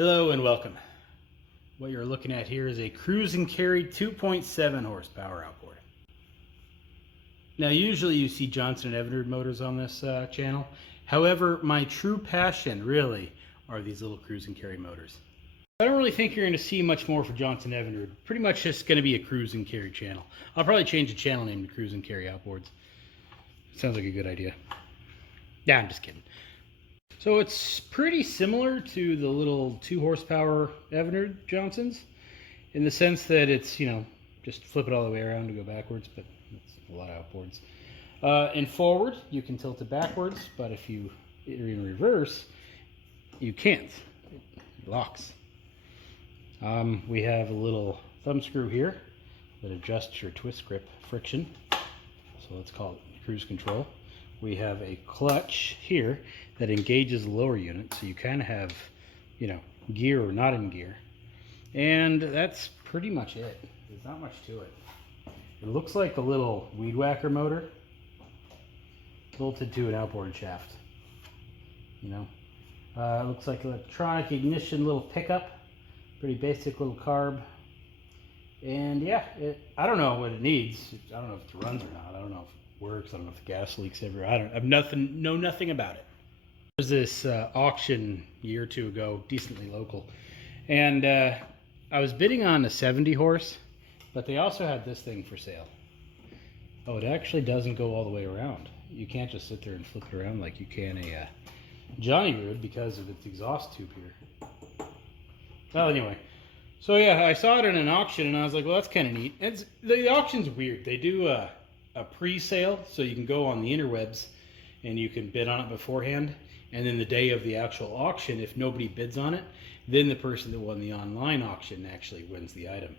Hello and welcome. What you're looking at here is a cruise and carry 2.7 horsepower outboard. Now usually you see Johnson & Evinrude motors on this channel. However, my true passion really are these little cruise and carry motors. I don't really think you're going to see much more for Johnson & Evinrude. Pretty much just going to be a cruise and carry channel. I'll probably change the channel name to Cruise and Carry Outboards. Sounds like a good idea. Yeah, I'm just kidding. So it's pretty similar to the little 2 horsepower Evinrude Johnsons in the sense that it's, just flip it all the way around to go backwards, but that's a lot of outboards. And forward, you can tilt it backwards, but if you are in reverse, you can't. It locks. We have a little thumb screw here that adjusts your twist grip friction. So let's call it cruise control. We have a clutch here that engages the lower unit, so you kind of have, gear or not in gear. And that's pretty much it. There's not much to it. It looks like a little weed whacker motor bolted to an outboard shaft. It looks like electronic ignition little pickup. Pretty basic little carb. And yeah, I don't know what it needs. I don't know if it runs or not. I don't know if it works. I don't know if the gas leaks everywhere. Know nothing about it. There was this auction a year or two ago, decently local, and I was bidding on a 70 horse, but they also had this thing for sale. Oh, it actually doesn't go all the way around. You can't just sit there and flip it around like you can a Johnny Rude because of its exhaust tube here. Well, anyway. So yeah, I saw it in an auction and I was like, well, that's kind of neat. The auction's weird. They do a pre-sale, so you can go on the interwebs and you can bid on it beforehand. And then the day of the actual auction, if nobody bids on it, then the person that won the online auction actually wins the item.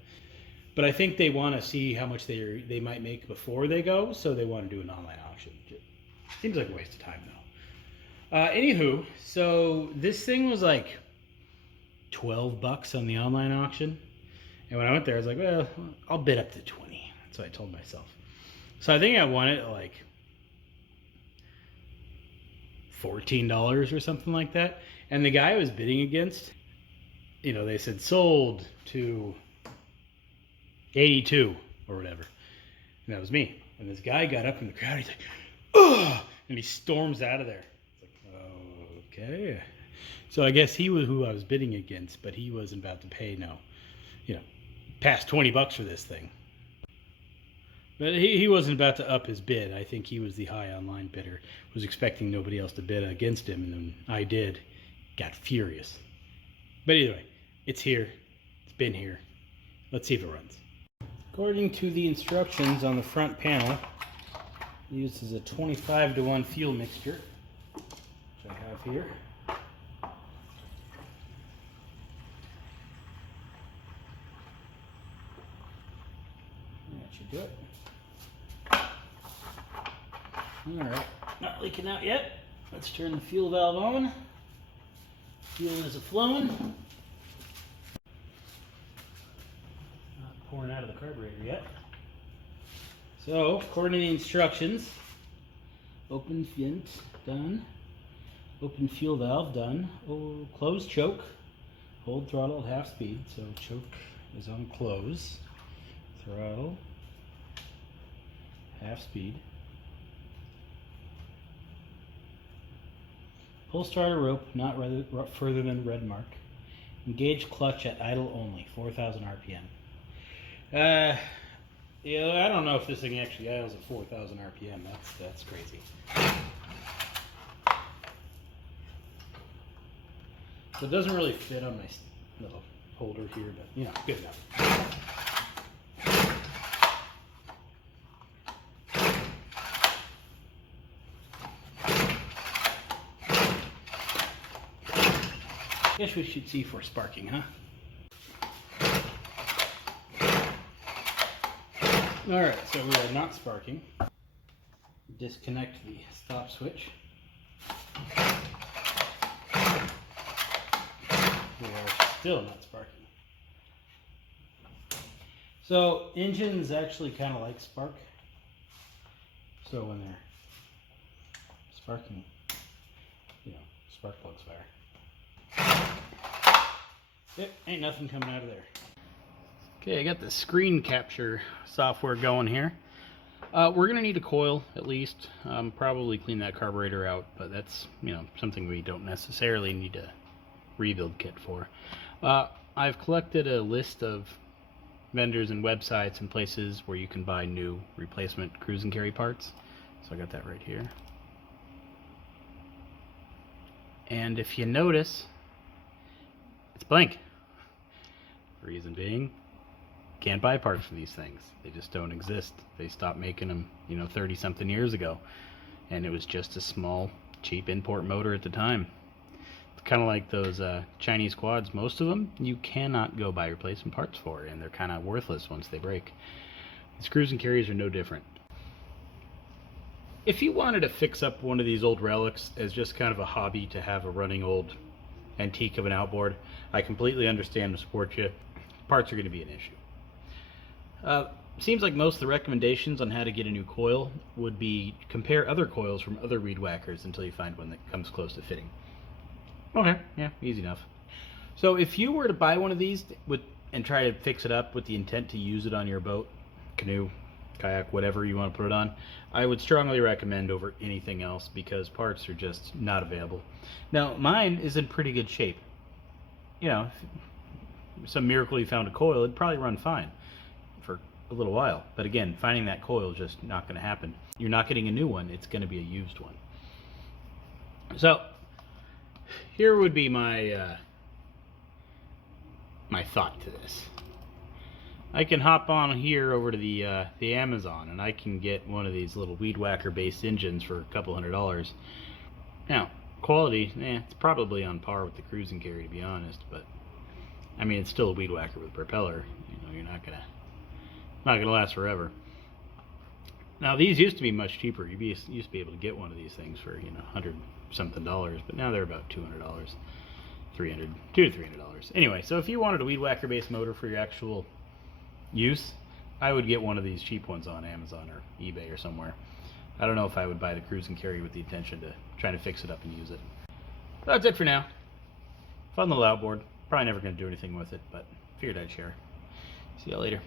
But I think they want to see how much they might make before they go, so they want to do an online auction. Seems like a waste of time though. Anywho, so this thing was like $12 on the online auction, and when I went there I was like, well, I'll bid up to 20. That's what I told myself. So I think I won it at like $14 or something like that. And the guy I was bidding against, they said sold to 82 or whatever, and that was me. And this guy got up in the crowd, he's like, ugh, and he storms out of there. It's like, okay. So I guess he was who I was bidding against, but he wasn't about to pay past $20 for this thing. But he wasn't about to up his bid. I think he was the high online bidder. Was expecting nobody else to bid against him, and then I did. Got furious. But anyway, it's here. It's been here. Let's see if it runs. According to the instructions on the front panel, it uses a 25-to-1 fuel mixture, which I have here. That should do it. Alright, not leaking out yet. Let's turn the fuel valve on. Fuel is flowing. Not pouring out of the carburetor yet. So, according to the instructions, open vent, done. Open fuel valve, done. Oh, close choke. Hold throttle at half speed, so choke is on close. Throttle, half speed. Pull starter rope not further than red mark. Engage clutch at idle only, 4,000 RPM. I don't know if this thing actually idles at 4,000 RPM. That's crazy. So it doesn't really fit on my little holder here, but good enough. Guess we should see for sparking, huh? Alright, so we are not sparking. Disconnect the stop switch. We are still not sparking. So engines actually kind of like spark. So when they're sparking, spark plugs fire. Yep, ain't nothing coming out of there. Okay, I got the screen capture software going here. We're gonna need a coil at least. Probably clean that carburetor out, but that's, you know, something we don't necessarily need a rebuild kit for. I've collected a list of vendors and websites and places where you can buy new replacement cruise and carry parts. So I got that right here. And if you notice, it's blank. Reason being, can't buy parts for these things. They just don't exist. They stopped making them, you know, 30 something years ago. And it was just a small, cheap import motor at the time. It's kind of like those Chinese quads. Most of them you cannot go buy replacement parts for, and they're kind of worthless once they break. These cruise and carries are no different. If you wanted to fix up one of these old relics as just kind of a hobby to have a running old antique of an outboard, I completely understand and support you. Parts are going to be an issue. Seems like most of the recommendations on how to get a new coil would be compare other coils from other weed whackers until you find one that comes close to fitting. Okay, yeah, easy enough. So if you were to buy one of these and try to fix it up with the intent to use it on your boat, canoe, kayak, whatever you want to put it on, I would strongly recommend over anything else because parts are just not available. Now, mine is in pretty good shape. You know, if some miracle you found a coil, it'd probably run fine for a little while. But again, finding that coil is just not going to happen. You're not getting a new one, it's going to be a used one. So, here would be my my thought to this. I can hop on here over to the Amazon and I can get one of these little weed whacker based engines for a couple $100. Now, quality, it's probably on par with the cruise and carry, to be honest, but I mean, it's still a weed whacker with a propeller. You know, you're not gonna last forever. Now, these used to be much cheaper. You used to be able to get one of these things for, you know, $100 something, but now they're about $200, $200 to $300. Anyway, so if you wanted a weed whacker based motor for your actual use, I would get one of these cheap ones on Amazon or eBay or somewhere. I don't know if I would buy the cruise and carry with the intention to try to fix it up and use it. That's it for now. Fun little outboard. Probably never going to do anything with it, but figured I'd share. See y'all later.